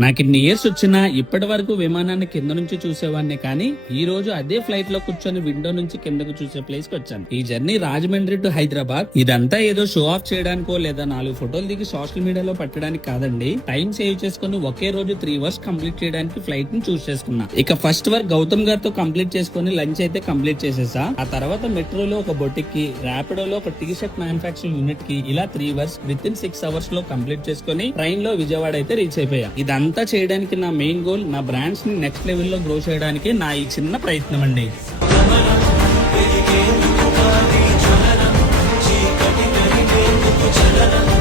నాకు ఇన్ని ఇయర్స్ వచ్చినా ఇప్పటి వరకు విమానాన్ని కింద నుంచి చూసేవాడిని, కానీ ఈ రోజు అదే ఫ్లైట్ లో కూర్చొని విండో నుంచి కిందకు చూసే ప్లేస్ కి వచ్చాను. ఈ జర్నీ రాజమండ్రి టు హైదరాబాద్. ఇదంతా ఏదో షో ఆఫ్ చేయడానికో లేదా 4 ఫోటోలు దిగి సోషల్ మీడియాలో పెట్టడానికి కాదండి. టైం సేవ్ చేసుకుని ఒకే రోజు 3 అవర్స్ కంప్లీట్ చేయడానికి ఫ్లైట్ ని చూస్ చేసుకున్నా. ఇక ఫస్ట్ వర్క్ గౌతమ్ గారితో కంప్లీట్ చేసుకుని లంచ్ అయితే కంప్లీట్ చేసేసా. ఆ తర్వాత మెట్రోలో ఒక బొటిక్ కి, ర్యాపిడోలో ఒక టీ షర్ట్ మ్యానుఫాక్చరింగ్ యూనిట్ కి, ఇలా 3 అవర్స్ విత్ ఇన్ 6 అవర్స్ లో కంప్లీట్ చేసుకుని ట్రైన్ లో విజయవాడ అయితే రీచ్ అయిపోయా. ఇదంతా చేయడానికి నా మెయిన్ గోల్ నా బ్రాండ్స్ ని నెక్స్ట్ లెవెల్ లో గ్రో చేయడానికి నా ఈ చిన్న ప్రయత్నం అండి. చలనం